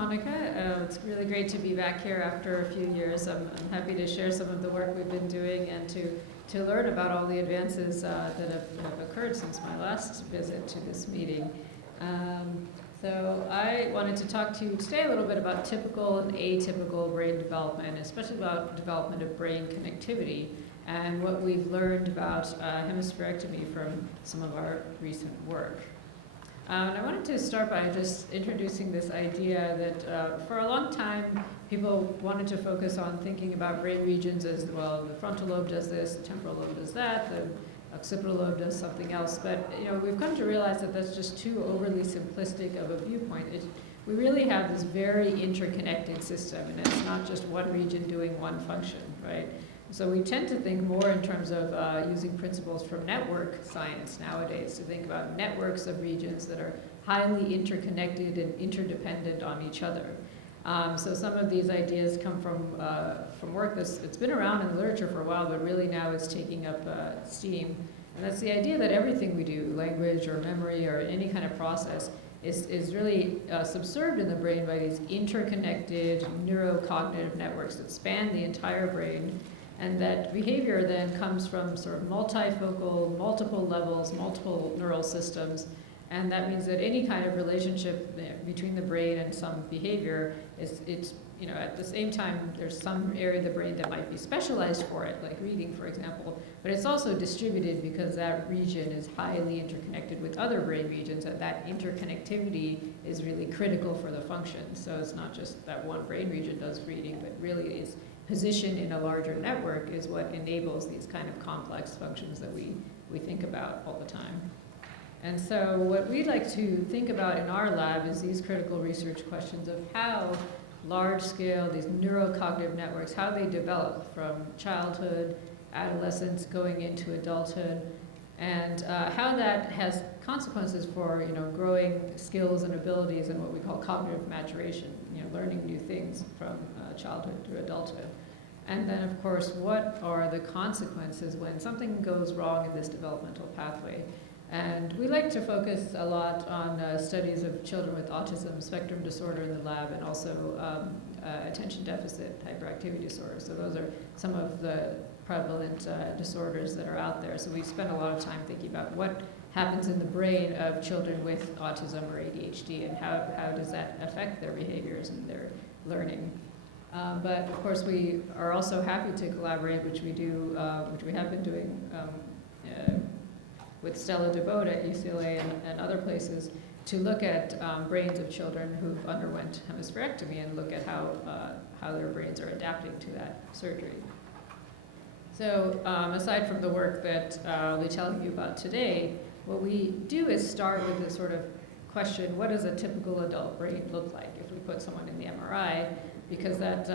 Monica. It's really great to be back here after a few years. I'm happy to share some of the work we've been doing and to learn about all the advances that have occurred since my last visit to this meeting. So I wanted to talk to you today a little bit about typical and atypical brain development, especially about development of brain connectivity and what we've learned about hemispherectomy from some of our recent work. And I wanted to start by just introducing this idea that for a long time, people wanted to focus on thinking about brain regions as, well, the frontal lobe does this, the temporal lobe does that, the occipital lobe does something else. But we've come to realize that that's just too overly simplistic of a viewpoint. We really have this very interconnected system, and it's not just one region doing one function, right? So we tend to think more in terms of using principles from network science nowadays to think about networks of regions that are highly interconnected and interdependent on each other. So some of these ideas come from work it's been around in the literature for a while, but really now is taking up steam. And that's the idea that everything we do, language or memory or any kind of process, is really subserved in the brain by these interconnected neurocognitive networks that span the entire brain. And that behavior then comes from sort of multifocal, multiple levels, multiple neural systems. And that means that any kind of relationship between the brain and some behavior it's at the same time, there's some area of the brain that might be specialized for it, like reading, for example, but it's also distributed because that region is highly interconnected with other brain regions, and that interconnectivity is really critical for the function. So it's not just that one brain region does reading, but really is position in a larger network is what enables these kind of complex functions that we think about all the time. And so what we'd like to think about in our lab is these critical research questions of how large-scale, these neurocognitive networks, how they develop from childhood, adolescence, going into adulthood, and how that has consequences for growing skills and abilities and what we call cognitive maturation, learning new things from childhood to adulthood. And then, of course, what are the consequences when something goes wrong in this developmental pathway? And we like to focus a lot on studies of children with autism spectrum disorder in the lab, and also attention deficit hyperactivity disorder. So those are some of the prevalent disorders that are out there. So we spend a lot of time thinking about what happens in the brain of children with autism or ADHD, and how does that affect their behaviors and their learning. But of course, we are also happy to collaborate, which we do, which we have been doing with Stella DeBoat at UCLA and other places, to look at brains of children who've underwent hemispherectomy and look at how their brains are adapting to that surgery. So aside from the work that I'll be telling you about today, what we do is start with this sort of question: what does a typical adult brain look like if we put someone in the MRI? Because that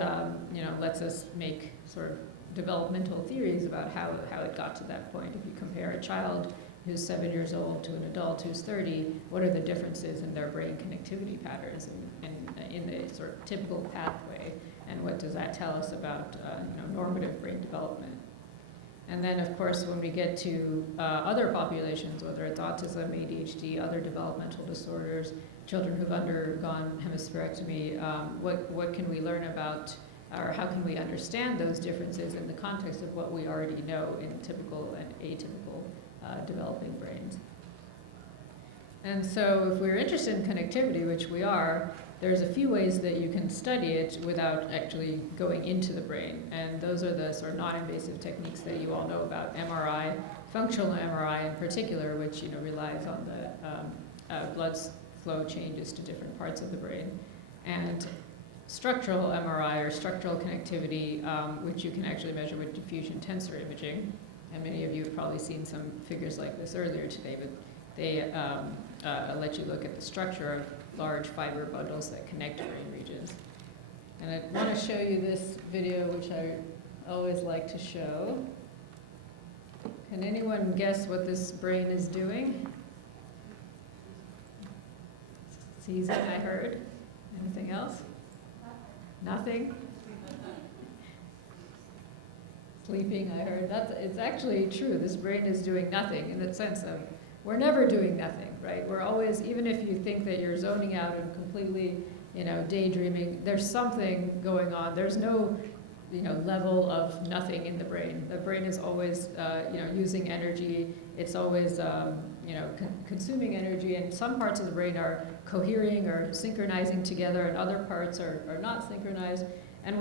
lets us make sort of developmental theories about how it got to that point. If you compare a child who's 7 years old to an adult who's 30, what are the differences in their brain connectivity patterns and in the sort of typical pathway, and what does that tell us about normative brain development? And then, of course, when we get to other populations, whether it's autism, ADHD, other developmental disorders, children who've undergone hemispherectomy, what can we learn about, or how can we understand those differences in the context of what we already know in typical and atypical developing brains? And so if we're interested in connectivity, which we are, there's a few ways that you can study it without actually going into the brain. And those are the sort of non-invasive techniques that you all know about: MRI, functional MRI in particular, which relies on the blood flow changes to different parts of the brain, and structural MRI, or structural connectivity, which you can actually measure with diffusion tensor imaging. And many of you have probably seen some figures like this earlier today, but they let you look at the structure of large fiber bundles that connect brain regions. And I want to show you this video, which I always like to show. Can anyone guess what this brain is doing? Seizing, I heard. Anything else? Nothing? Sleeping, I heard. It's actually true. This brain is doing nothing, in the sense of we're never doing nothing, right? We're always, even if you think that you're zoning out and completely daydreaming. There's something going on. There's no, level of nothing in the brain. The brain is always, using energy. It's always, consuming energy, and some parts of the brain are cohering or synchronizing together, and other parts are not synchronized. And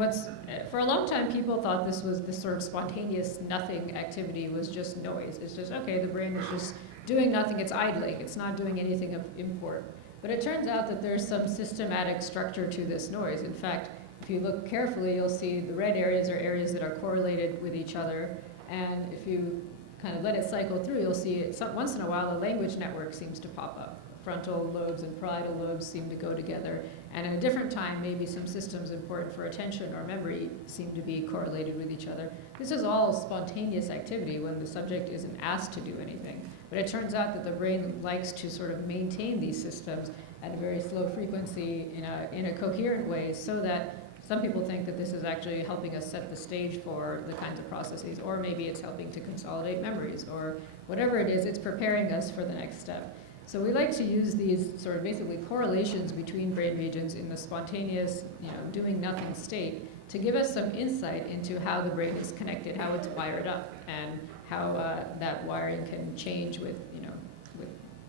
for a long time, people thought this sort of spontaneous nothing activity was just noise. It's just, okay, the brain is just doing nothing, it's idling, it's not doing anything of import. But it turns out that there's some systematic structure to this noise. In fact, if you look carefully, you'll see the red areas are areas that are correlated with each other. And if you kind of let it cycle through, you'll see once in a while a language network seems to pop up. Frontal lobes and parietal lobes seem to go together. And at a different time, maybe some systems important for attention or memory seem to be correlated with each other. This is all spontaneous activity when the subject isn't asked to do anything. But it turns out that the brain likes to sort of maintain these systems at a very slow frequency in a coherent way, so that some people think that this is actually helping us set the stage for the kinds of processes, or maybe it's helping to consolidate memories, or whatever it is, it's preparing us for the next step. So we like to use these sort of basically correlations between brain regions in the spontaneous, doing nothing state to give us some insight into how the brain is connected, how it's wired up, and how that wiring can change with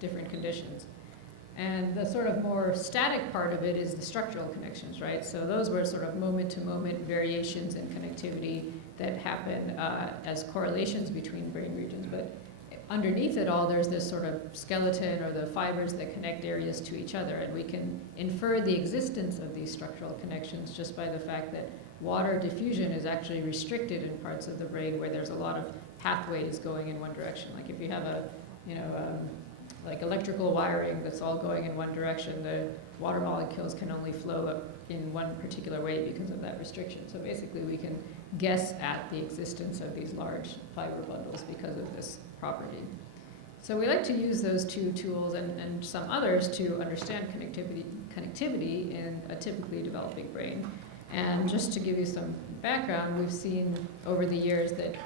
different conditions. And the sort of more static part of it is the structural connections, right? So those were sort of moment-to-moment variations in connectivity that happen as correlations between brain regions. But underneath it all, there's this sort of skeleton or the fibers that connect areas to each other. And we can infer the existence of these structural connections just by the fact that water diffusion is actually restricted in parts of the brain where there's a lot of pathways going in one direction. Like if you have like electrical wiring that's all going in one direction, the water molecules can only flow in one particular way because of that restriction. So basically we can guess at the existence of these large fiber bundles because of this property. So we like to use those two tools and some others to understand connectivity in a typically developing brain. And just to give you some background, we've seen over the years that,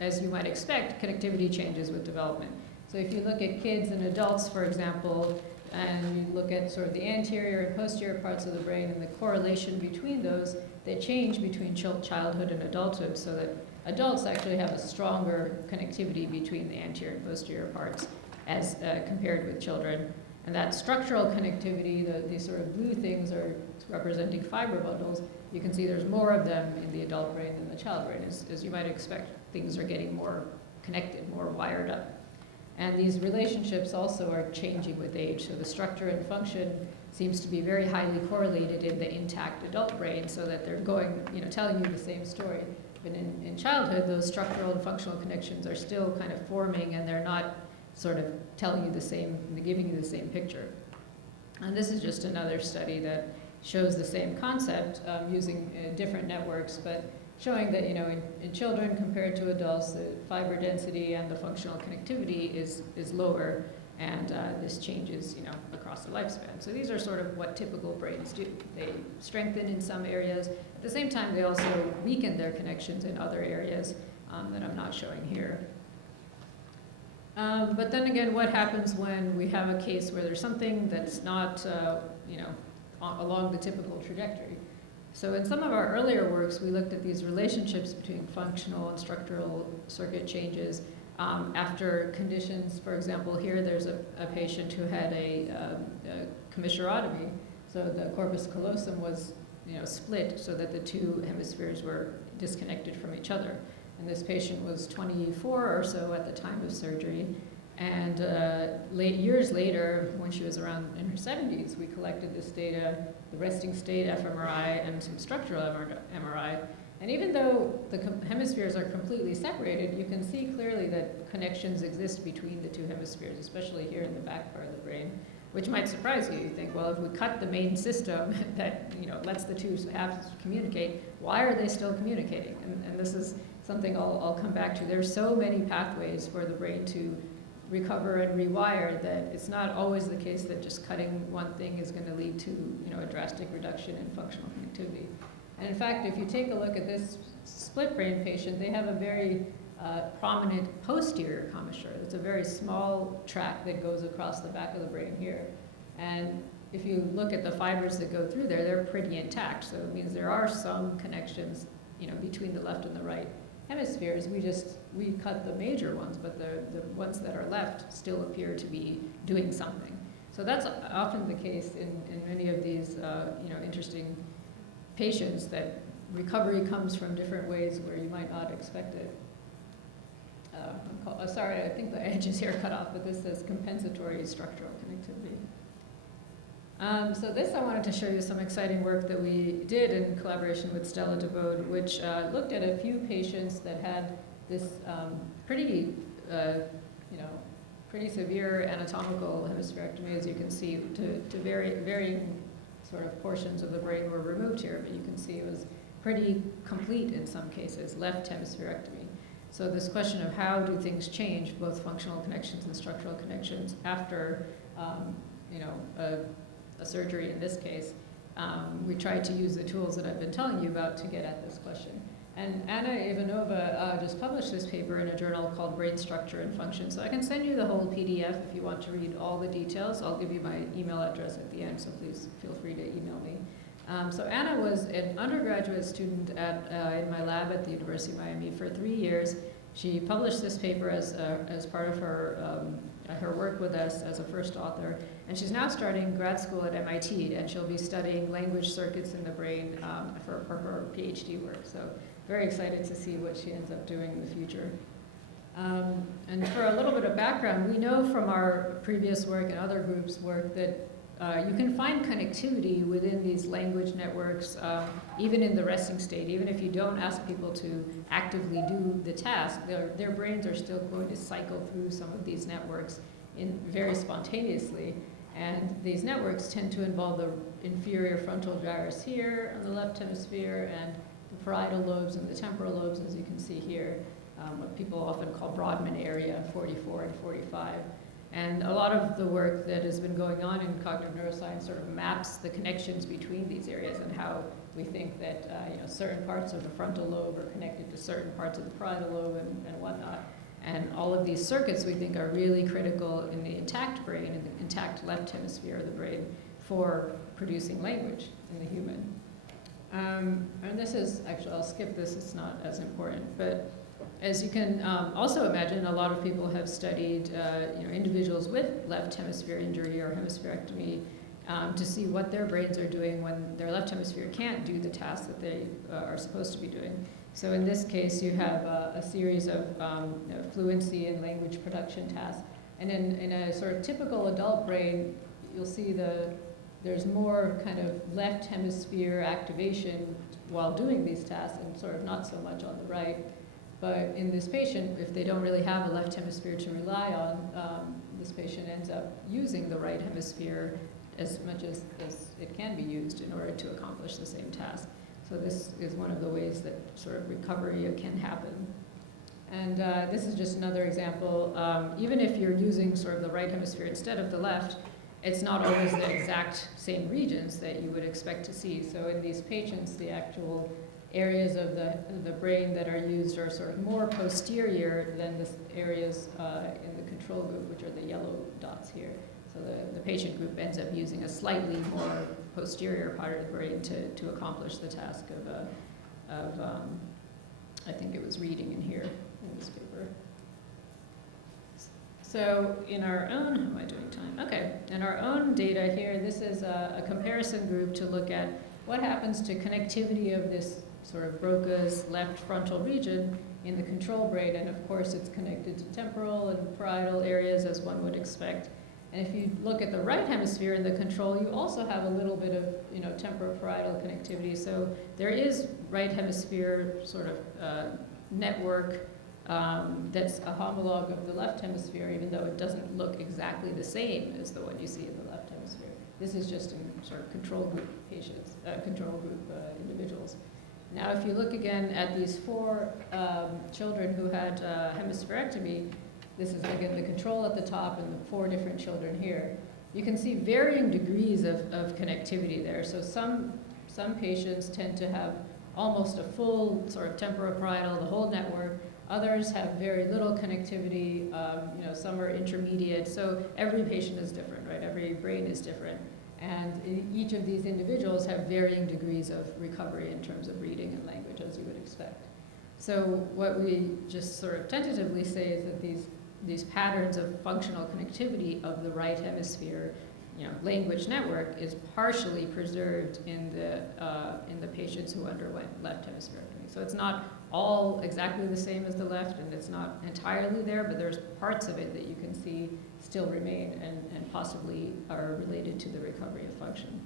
as you might expect, connectivity changes with development. So if you look at kids and adults, for example, and you look at sort of the anterior and posterior parts of the brain and the correlation between those, they change between childhood and adulthood, so that adults actually have a stronger connectivity between the anterior and posterior parts as compared with children. And that structural connectivity, these sort of blue things are representing fiber bundles. You can see there's more of them in the adult brain than the child brain. As you might expect, things are getting more connected, more wired up. And these relationships also are changing with age. So the structure and function seems to be very highly correlated in the intact adult brain, so that they're telling you the same story. But in childhood, those structural and functional connections are still kind of forming, and they're not sort of telling you the same, giving you the same picture. And this is just another study that shows the same concept using different networks, but showing that in children compared to adults, the fiber density and the functional connectivity is lower, and this changes across the lifespan. So these are sort of what typical brains do. They strengthen in some areas. At the same time, they also weaken their connections in other areas that I'm not showing here. But then again, what happens when we have a case where there's something that's not along the typical trajectory? So in some of our earlier works, we looked at these relationships between functional and structural circuit changes after conditions. For example, here there's a patient who had a hemispherotomy. So the corpus callosum was split so that the two hemispheres were disconnected from each other. And this patient was 24 or so at the time of surgery. And years later, when she was around in her 70s, we collected this data, the resting state fMRI and some structural MRI. And even though the hemispheres are completely separated, you can see clearly that connections exist between the two hemispheres, especially here in the back part of the brain, which might surprise you. You think, well, if we cut the main system that lets the two halves communicate, why are they still communicating? And this is something I'll come back to. There's so many pathways for the brain to recover and rewire that it's not always the case that just cutting one thing is going to lead to a drastic reduction in functional connectivity. And in fact, if you take a look at this split brain patient, they have a very prominent posterior commissure. It's a very small tract that goes across the back of the brain here. And if you look at the fibers that go through there, they're pretty intact. So it means there are some connections, between the left and the right hemispheres. We cut the major ones, but the ones that are left still appear to be doing something. So that's often the case in many of these, interesting patients, that recovery comes from different ways where you might not expect it. Sorry, I think the edge is here cut off, but this says compensatory structural connectivity. So this, I wanted to show you some exciting work that we did in collaboration with Stella DeVode, which looked at a few patients that had this pretty severe anatomical hemispherectomy, as you can see, to varying sort of portions of the brain were removed here, but you can see it was pretty complete in some cases, left hemispherectomy. So this question of how do things change, both functional connections and structural connections, after a surgery in this case, we tried to use the tools that I've been telling you about to get at this question. And Anna Ivanova just published this paper in a journal called Brain Structure and Function. So I can send you the whole PDF if you want to read all the details. I'll give you my email address at the end, so please feel free to email me. So Anna was an undergraduate student in my lab at the University of Miami for 3 years. She published this paper as part of her work with us as a first author, and she's now starting grad school at MIT, and she'll be studying language circuits in the brain for her PhD work. So very excited to see what she ends up doing in the future. And for a little bit of background, we know from our previous work and other groups' work that you can find connectivity within these language networks, even in the resting state. Even if you don't ask people to actively do the task, their brains are still going to cycle through some of these networks very spontaneously. And these networks tend to involve the inferior frontal gyrus here on the left hemisphere, and the parietal lobes and the temporal lobes, as you can see here, what people often call Brodmann area, 44 and 45. And a lot of the work that has been going on in cognitive neuroscience sort of maps the connections between these areas and how we think that certain parts of the frontal lobe are connected to certain parts of the parietal lobe and whatnot. And all of these circuits we think are really critical in the intact brain, in the intact left hemisphere of the brain, for producing language in the human. And this is, actually I'll skip this, it's not as important, but as you can also imagine, a lot of people have studied individuals with left hemisphere injury or hemispherectomy to see what their brains are doing when their left hemisphere can't do the tasks that they are supposed to be doing. So in this case, you have a series of fluency and language production tasks. And in a sort of typical adult brain, you'll see there's more kind of left hemisphere activation while doing these tasks and sort of not so much on the right. But in this patient, if they don't really have a left hemisphere to rely on, this patient ends up using the right hemisphere as much as it can be used in order to accomplish the same task. So this is one of the ways that sort of recovery can happen. And this is just another example. Even if you're using sort of the right hemisphere instead of the left, it's not always the exact same regions that you would expect to see. So in these patients, the actual areas of the brain that are used are sort of more posterior than the areas in the control group, which are the yellow dots here. So the patient group ends up using a slightly more posterior part of the brain to accomplish the task of I think it was reading in here in this paper. So in our own, how am I doing time? Okay, in our own data here, this is a comparison group to look at what happens to connectivity of this sort of Broca's left frontal region in the control brain, and of course it's connected to temporal and parietal areas as one would expect. And if you look at the right hemisphere in the control, you also have a little bit of temporoparietal connectivity. So there is right hemisphere sort of network that's a homologue of the left hemisphere, even though it doesn't look exactly the same as the one you see in the left hemisphere. This is just in sort of control group patients, individuals. Now, if you look again at these 4 children who had hemispherectomy, this is again the control at the top and the 4 different children here. You can see varying degrees of connectivity there. So some patients tend to have almost a full sort of temporoparietal, the whole network. Others have very little connectivity. Some are intermediate. So every patient is different, right? Every brain is different. And each of these individuals have varying degrees of recovery in terms of reading and language, as you would expect. So what we just sort of tentatively say is that these patterns of functional connectivity of the right hemisphere, language network, is partially preserved in the patients who underwent left hemispherectomy. So it's not all exactly the same as the left, and it's not entirely there, but there's parts of it that you can see still remain and possibly are related to the recovery of function.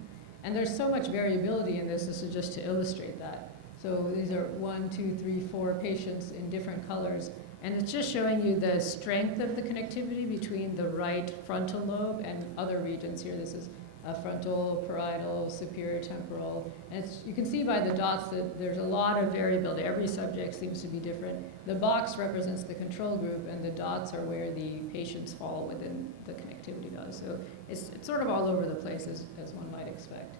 And there's so much variability in this. This is just to illustrate that. So these are 1, 2, 3, 4 patients in different colors. And it's just showing you the strength of the connectivity between the right frontal lobe and other regions here. This is frontal, parietal, superior temporal. And you can see by the dots that there's a lot of variability. Every subject seems to be different. The box represents the control group, and the dots are where the patients fall within the connectivity does. So it's sort of all over the place, as one might expect.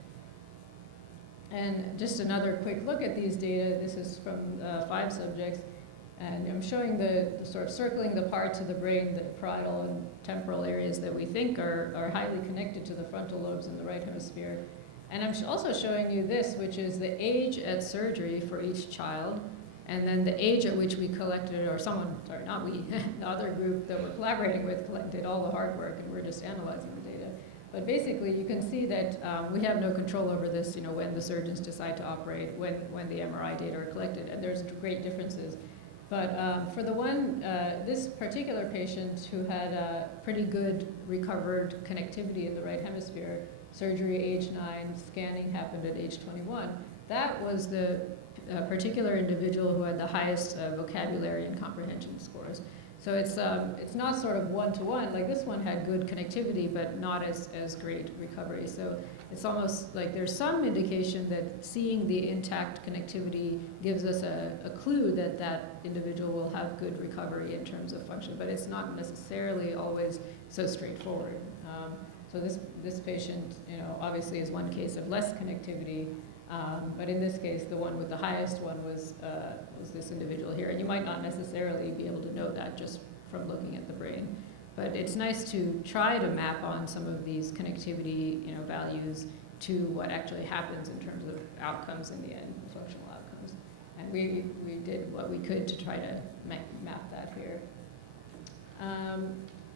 And just another quick look at these data. This is from 5 subjects. And I'm showing the sort of circling the parts of the brain, the parietal and temporal areas that we think are highly connected to the frontal lobes in the right hemisphere. And I'm also showing you this, which is the age at surgery for each child, and then the age at which we collected, or someone, sorry, not we, the other group that we're collaborating with did all the hard work, and we're just analyzing the data. But basically, you can see that we have no control over this, when the surgeons decide to operate, when the MRI data are collected, and there's great differences. But for the one, this particular patient who had a pretty good recovered connectivity in the right hemisphere, surgery age 9, scanning happened at age 21, that was the particular individual who had the highest vocabulary and comprehension scores. So it's not sort of one-to-one, like this one had good connectivity, but not as great recovery. So it's almost like there's some indication that seeing the intact connectivity gives us a clue that that individual will have good recovery in terms of function, but it's not necessarily always so straightforward. So this patient, obviously is one case of less connectivity, but in this case, the one with the highest one was this individual here. And you might not necessarily be able to know that just from looking at the brain. But it's nice to try to map on some of these connectivity values to what actually happens in terms of outcomes in the end, functional outcomes. And we did what we could to try to map that here.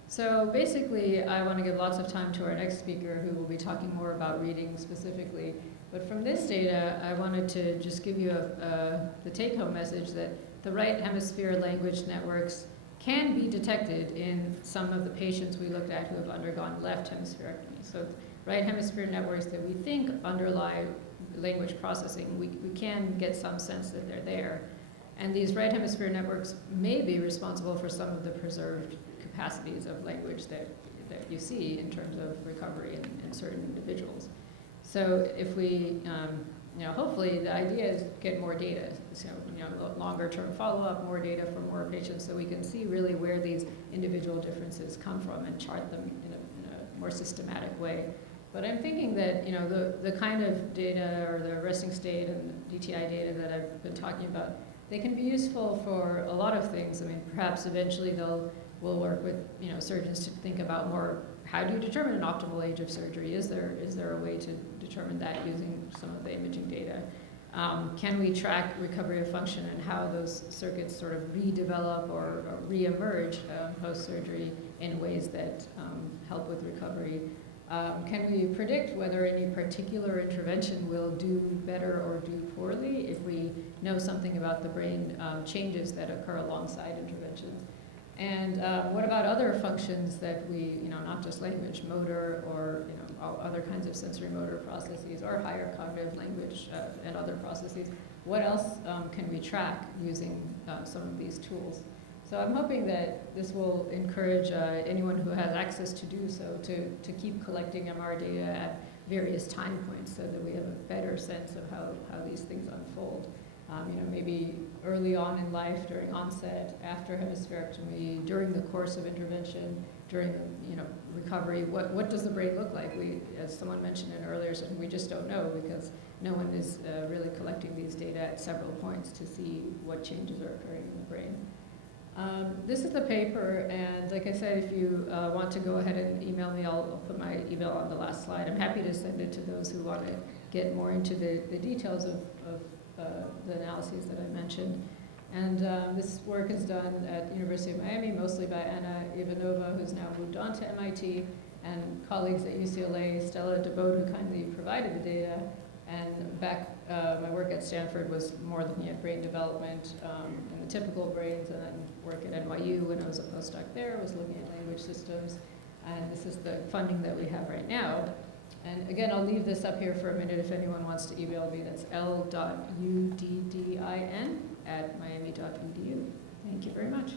So basically, I want to give lots of time to our next speaker, who will be talking more about reading specifically. But from this data, I wanted to just give you the take-home message that the right hemisphere language networks can be detected in some of the patients we looked at who have undergone left hemispherectomy. So right hemisphere networks that we think underlie language processing, we can get some sense that they're there. And these right hemisphere networks may be responsible for some of the preserved capacities of language that you see in terms of recovery in certain individuals. So if we, hopefully the idea is get more data, so, longer term follow-up, more data from more patients, so we can see really where these individual differences come from and chart them in a more systematic way. But I'm thinking that, the kind of data or the resting state and DTI data that I've been talking about, they can be useful for a lot of things. I mean, perhaps eventually we'll work with, surgeons to think about more, how do you determine an optimal age of surgery? Is there a way to determine that using some of the imaging data? Can we track recovery of function and how those circuits sort of redevelop or reemerge post-surgery in ways that help with recovery? Can we predict whether any particular intervention will do better or do poorly if we know something about the brain changes that occur alongside interventions? And what about other functions that we, not just language, motor, or other kinds of sensory motor processes, or higher cognitive language and other processes? What else can we track using some of these tools? So I'm hoping that this will encourage anyone who has access to do so to keep collecting MR data at various time points so that we have a better sense of how these things unfold. Maybe early on in life, during onset, after hemispherectomy, during the course of intervention, during recovery, what does the brain look like? As someone mentioned in earlier session, we just don't know because no one is really collecting these data at several points to see what changes are occurring in the brain. This is the paper, and like I said, if you want to go ahead and email me, I'll put my email on the last slide. I'm happy to send it to those who want to get more into the details of the analyses that I mentioned. And this work is done at the University of Miami, mostly by Anna Ivanova, who's now moved on to MIT, and colleagues at UCLA, Stella DeBode, who kindly provided the data. And back, my work at Stanford was more looking at brain development in the typical brains, and then work at NYU when I was a postdoc there was looking at language systems. And this is the funding that we have right now. And again, I'll leave this up here for a minute if anyone wants to email me. That's l.uddin@miami.edu. Thank you very much.